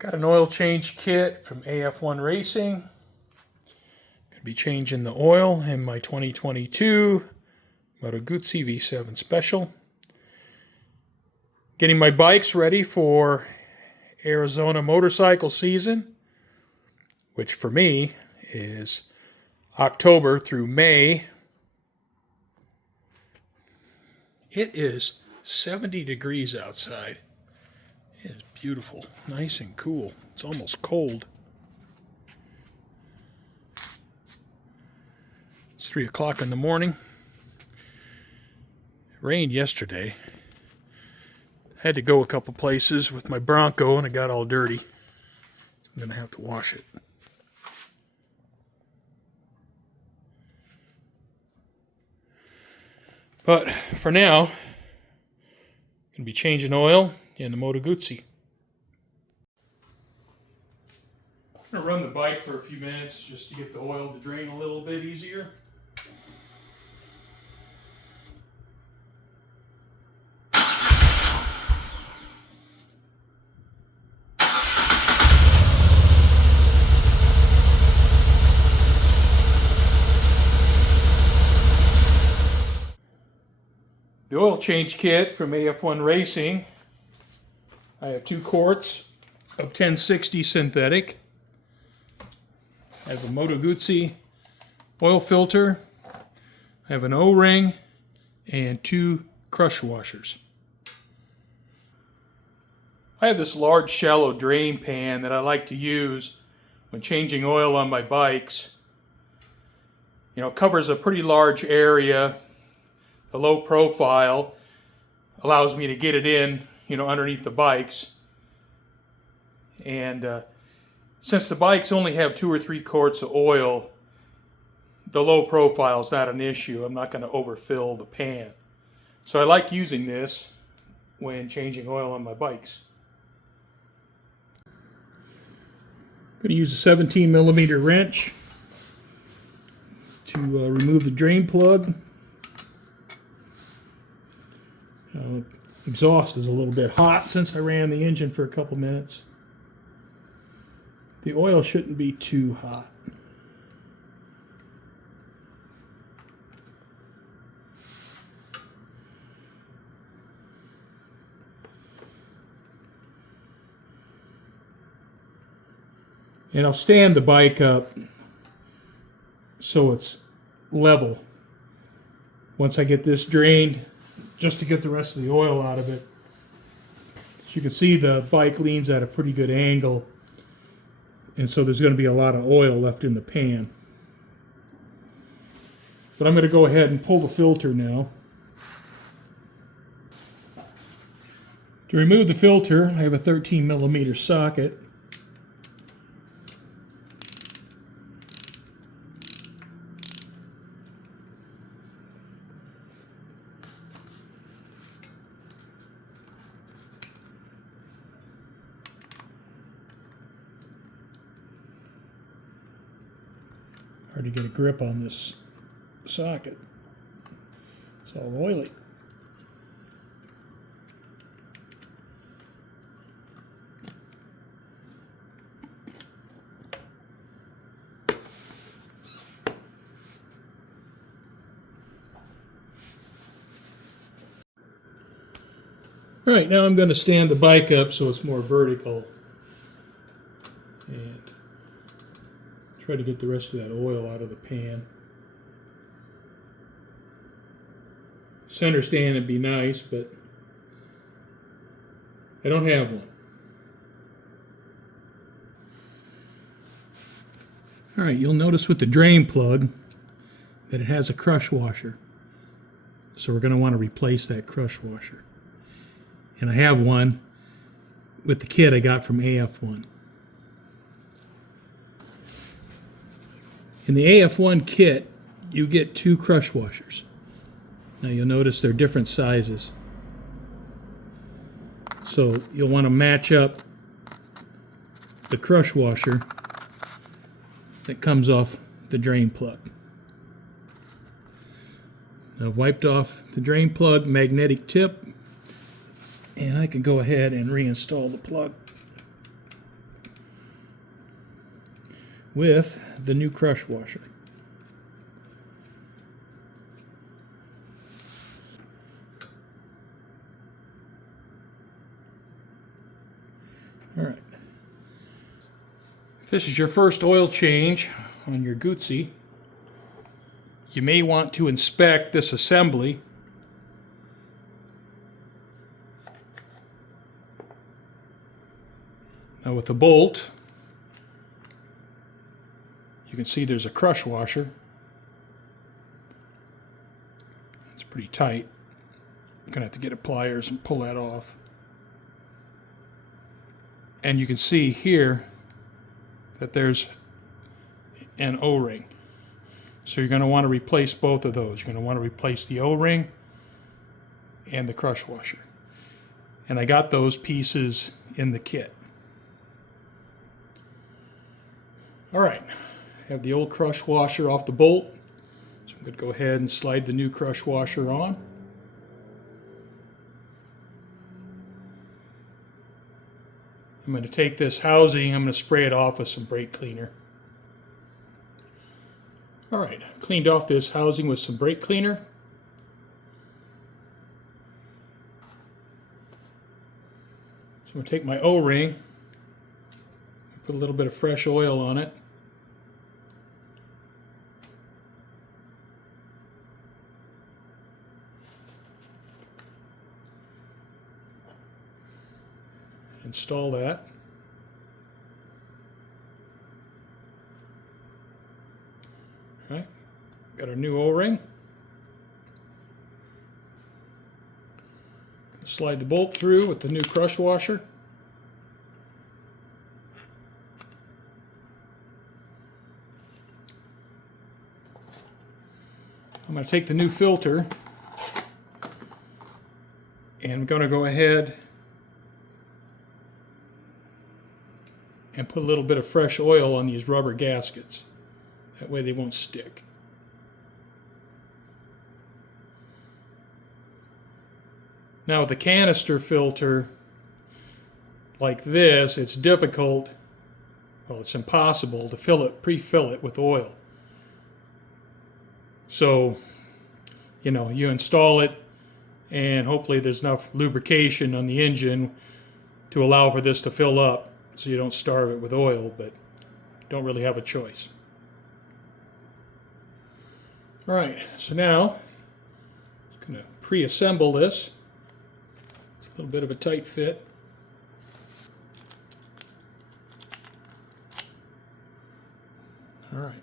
Got an oil change kit from AF1 Racing. Going to be changing the oil in my 2022 Moto Guzzi V7 Special. Getting my bikes ready for Arizona motorcycle season, which for me is October through May. It is 70 degrees outside. It is beautiful, nice and cool. It's almost cold. It's 3 o'clock in the morning. It rained yesterday. I had to go a couple places with my Bronco and it got all dirty. I'm going to have to wash it. But for now, I'm going to be changing oil in the Moto Guzzi. I'm going to run the bike for a few minutes just to get the oil to drain a little bit easier. The oil change kit from AF1 Racing. I have 2 quarts of 1060 synthetic. I have a Moto Guzzi oil filter. I have an O-ring and 2 crush washers. I have this large shallow drain pan that I like to use when changing oil on my bikes. You know, it covers a pretty large area. The low profile allows me to get it in, underneath the bikes. And since the bikes only have 2 or 3 quarts of oil, the low profile is not an issue. I'm not going to overfill the pan. So I like using this when changing oil on my bikes. I'm going to use a 17 millimeter wrench to remove the drain plug. Exhaust is a little bit hot since I ran the engine for a couple minutes. The oil shouldn't be too hot. And I'll stand the bike up so it's level. Once I get this drained, just to get the rest of the oil out of it. As you can see, the bike leans at a pretty good angle, and so there's going to be a lot of oil left in the pan. But I'm going to go ahead and pull the filter now. To remove the filter, I have a 13 millimeter socket. Hard to get a grip on this socket. It's all oily. All right, now I'm going to stand the bike up so it's more vertical. And try to get the rest of that oil out of the pan. Center stand would be nice, but I don't have one. All right, you'll notice with the drain plug that it has a crush washer. So we're going to want to replace that crush washer. And I have one with the kit I got from AF1. In the AF1 kit, you get 2 crush washers. Now you'll notice they're different sizes. So you'll want to match up the crush washer that comes off the drain plug. Now I've wiped off the drain plug magnetic tip, and I can go ahead and reinstall the plug. with the new crush washer. All right. If this is your first oil change on your Guzzi, you may want to inspect this assembly. Now with the bolt, you can see there's a crush washer. It's pretty tight. I'm going to have to get a pliers and pull that off. And you can see here that there's an O-ring. So you're going to want to replace both of those. You're going to want to replace the O-ring and the crush washer. And I got those pieces in the kit. All right, I have the old crush washer off the bolt. So I'm going to go ahead and slide the new crush washer on. I'm going to take this housing, I'm going to spray it off with some brake cleaner. All right, cleaned off this housing with some brake cleaner. So I'm going to take my O-ring, put a little bit of fresh oil on it. Install that. All right, got our new O-ring. Slide the bolt through with the new crush washer. I'm going to take the new filter and I'm going to go ahead and put a little bit of fresh oil on these rubber gaskets. That way they won't stick. Now with a canister filter like this, it's difficult, well, it's impossible to pre-fill it with oil. So, you know, you install it and hopefully there's enough lubrication on the engine to allow for this to fill up so you don't starve it with oil, but don't really have a choice. All right, so now I'm going to pre-assemble this. It's a little bit of a tight fit. All right.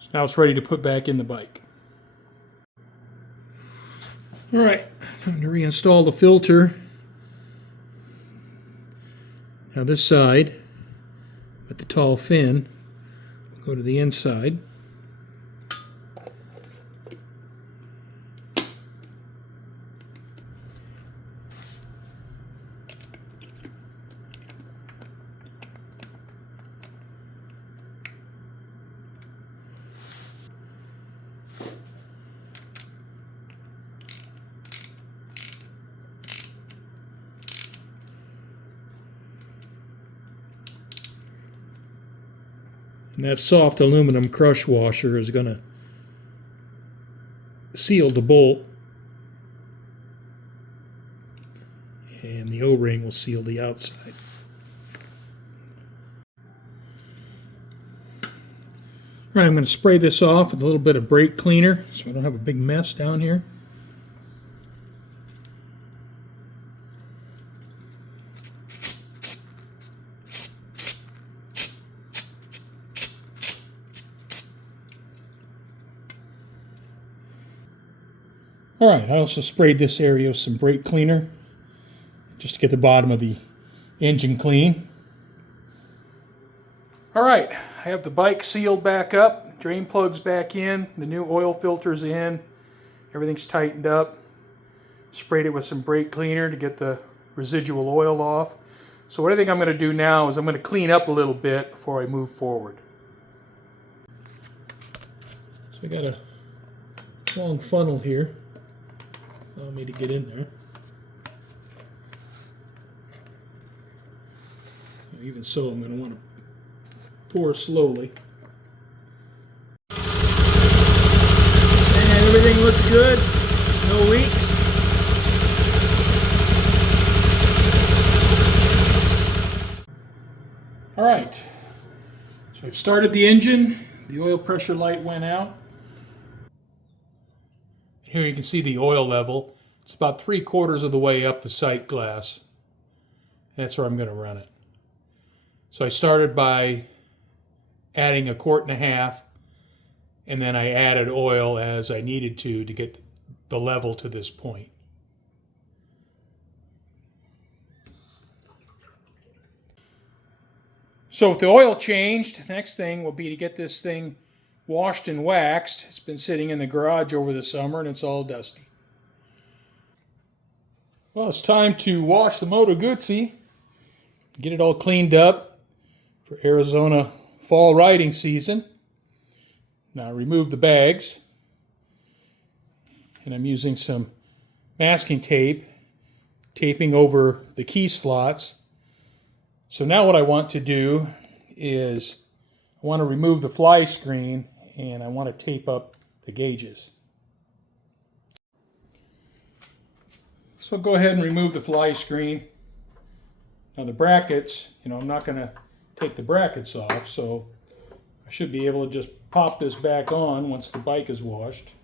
So now it's ready to put back in the bike. All right, time to reinstall the filter. Now this side, with the tall fin, we'll go to the inside. And that soft aluminum crush washer is going to seal the bolt, and the O-ring will seal the outside. All right, I'm going to spray this off with a little bit of brake cleaner so I don't have a big mess down here. All right, I also sprayed this area with some brake cleaner just to get the bottom of the engine clean. All right, I have the bike sealed back up, drain plugs back in, the new oil filter's in, everything's tightened up. Sprayed it with some brake cleaner to get the residual oil off. So what I think I'm going to do now is I'm going to clean up a little bit before I move forward. So I got a long funnel here. Allow me to get in there. Even so, I'm going to want to pour slowly. And everything looks good. No leaks. All right. So I've started the engine. The oil pressure light went out. Here you can see the oil level. It's about 3/4 of the way up the sight glass. That's where I'm going to run it. So I started by adding 1.5 quarts, and then I added oil as I needed to get the level to this point. So with the oil changed, the next thing will be to get this thing washed and waxed. It's been sitting in the garage over the summer and it's all dusty. Well, it's time to wash the Moto Guzzi, get it all cleaned up for Arizona fall riding season. Now remove the bags, and I'm using some masking tape, taping over the key slots. So now what I want to do is I want to remove the fly screen and I want to tape up the gauges. So go ahead and remove the fly screen. Now the brackets, I'm not going to take the brackets off, so I should be able to just pop this back on once the bike is washed.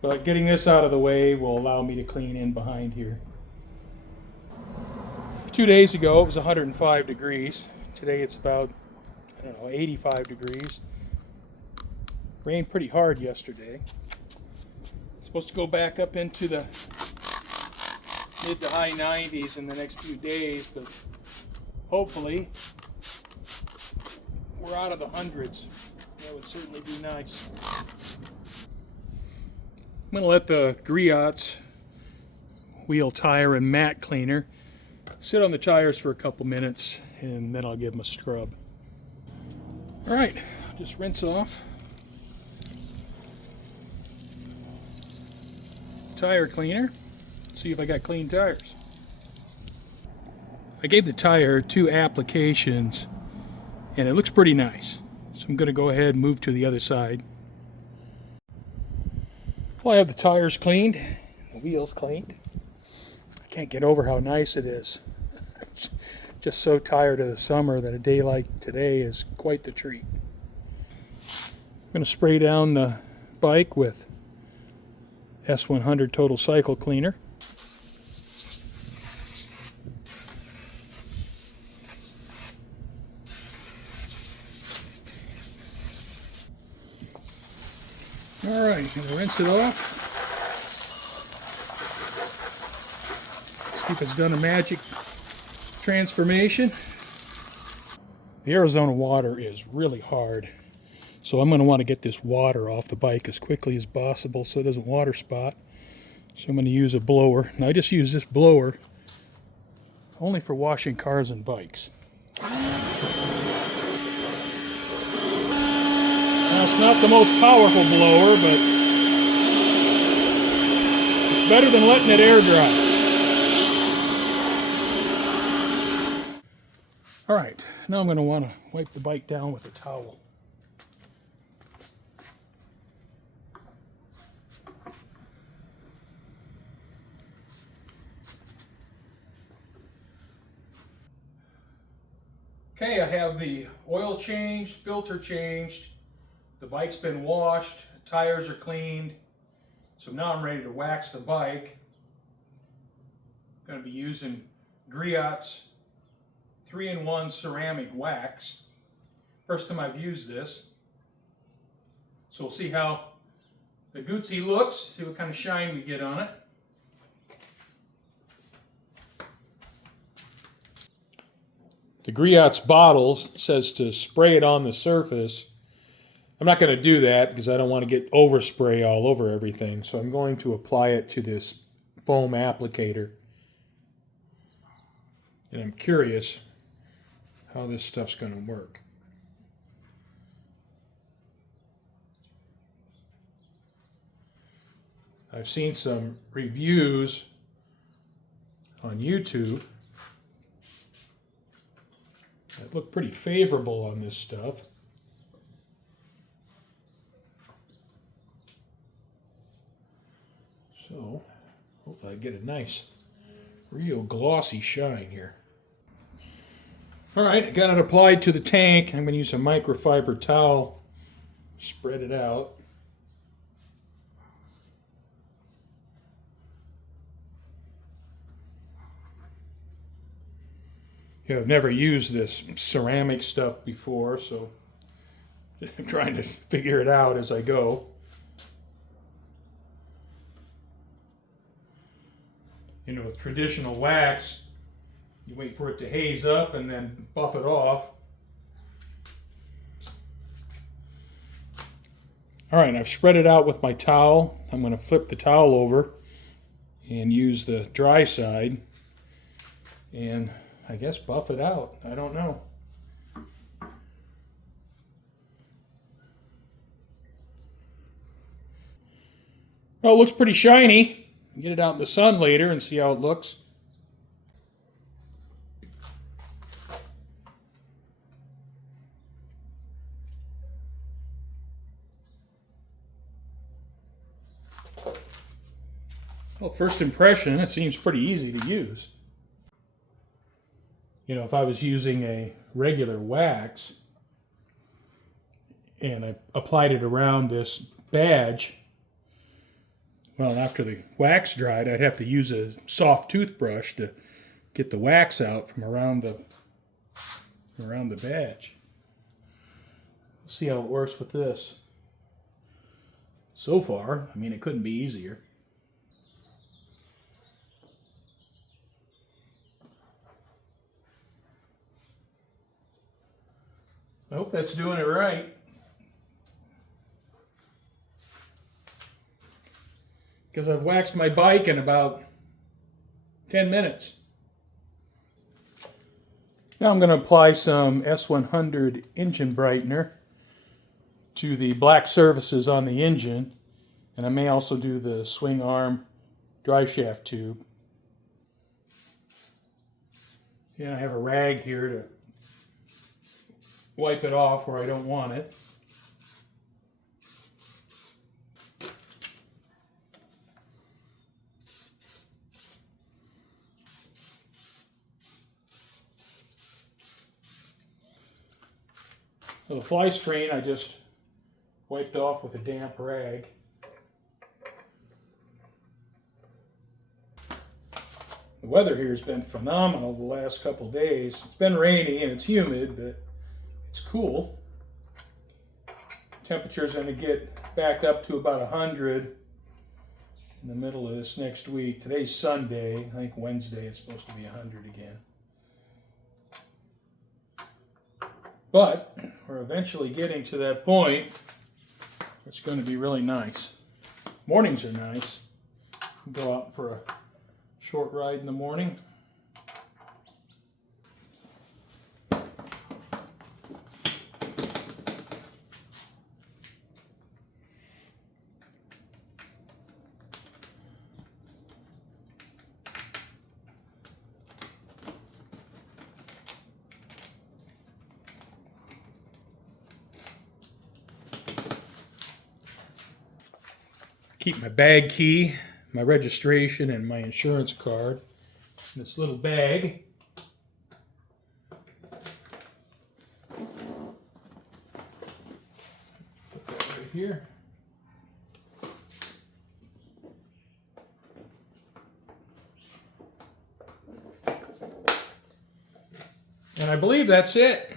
But getting this out of the way will allow me to clean in behind here. 2 days ago it was 105 degrees. Today it's about, 85 degrees. Rained pretty hard yesterday. It's supposed to go back up into the mid to high 90s in the next few days, but hopefully we're out of the hundreds. That would certainly be nice. I'm going to let the Griot's wheel tire and mat cleaner sit on the tires for a couple minutes, and then I'll give them a scrub. All right, just rinse off. Tire cleaner. See if I got clean tires. I gave the tire 2 applications and it looks pretty nice. So I'm going to go ahead and move to the other side. Well, I have the tires cleaned, the wheels cleaned. I can't get over how nice it is. Just so tired of the summer that a day like today is quite the treat. I'm going to spray down the bike with S100 Total Cycle Cleaner. All right, I'm going to rinse it off. See if it's done a magic transformation. The Arizona water is really hard, so I'm going to want to get this water off the bike as quickly as possible so it doesn't water spot. So I'm going to use a blower. Now I just use this blower only for washing cars and bikes. Now, it's not the most powerful blower, but it's better than letting it air dry. All right, now I'm going to want to wipe the bike down with a towel. Okay, I have the oil changed, filter changed, the bike's been washed, tires are cleaned, so now I'm ready to wax the bike. I'm going to be using Griot's 3-in-1 ceramic wax. First time I've used this. So we'll see how the Guzzi looks, see what kind of shine we get on it. The Griot's bottle says to spray it on the surface. I'm not going to do that because I don't want to get overspray all over everything. So I'm going to apply it to this foam applicator. And I'm curious how this stuff's going to work. I've seen some reviews on YouTube that look pretty favorable on this stuff. So hopefully I get a nice, real glossy shine here. All right, I got it applied to the tank. I'm going to use a microfiber towel, spread it out. Yeah, I've never used this ceramic stuff before, so I'm trying to figure it out as I go. You know, with traditional wax, you wait for it to haze up and then buff it off. All right, I've spread it out with my towel. I'm going to flip the towel over and use the dry side and I guess buff it out. I don't know. Well, it looks pretty shiny. Get it out in the sun later and see how it looks. Well, first impression, it seems pretty easy to use. You know, if I was using a regular wax and I applied it around this badge, well, after the wax dried, I'd have to use a soft toothbrush to get the wax out from around the badge. We'll see how it works with this. So far, I mean, it couldn't be easier. I hope that's doing it right. Because I've waxed my bike in about 10 minutes. Now I'm going to apply some S100 engine brightener to the black surfaces on the engine. And I may also do the swing arm drive shaft tube. Yeah, I have a rag here to wipe it off where I don't want it. So the fly screen I just wiped off with a damp rag. The weather here has been phenomenal the last couple days. It's been rainy and it's humid, but it's cool. Temperature's going to get back up to about 100 in the middle of this next week. Today's Sunday. I think Wednesday it's supposed to be 100 again. But we're eventually getting to that point where it's going to be really nice. Mornings are nice. Go out for a short ride in the morning. Keep my bag key, my registration, and my insurance card in this little bag. Put that right here. And I believe that's it.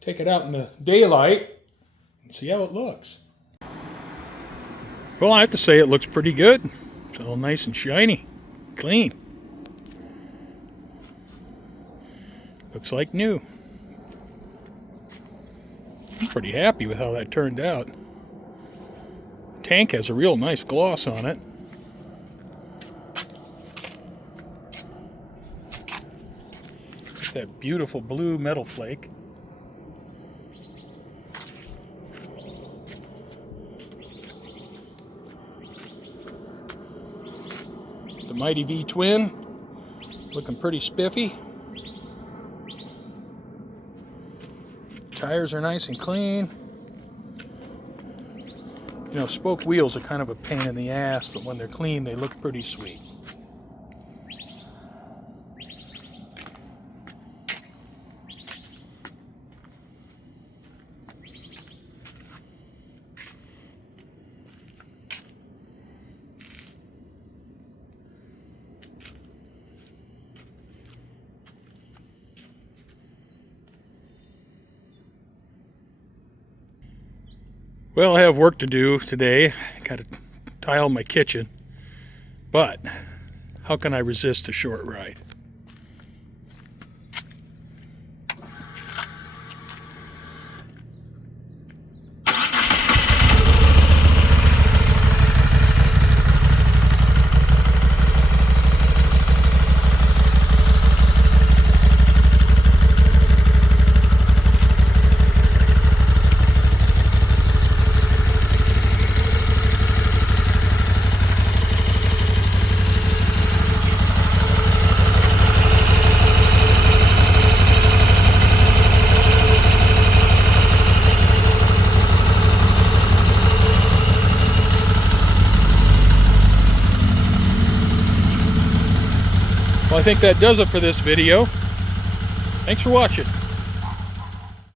Take it out in the daylight and see how it looks. Well, I have to say it looks pretty good. It's all nice and shiny, clean. Looks like new. I'm pretty happy with how that turned out. Tank has a real nice gloss on it. Got that beautiful blue metal flake. The Mighty V twin, looking pretty spiffy. Tires are nice and clean. You know, spoke wheels are kind of a pain in the ass, but when they're clean, they look pretty sweet. Well, I have work to do today. Got to tile my kitchen, but how can I resist a short ride? Well, I think that does it for this video. Thanks for watching.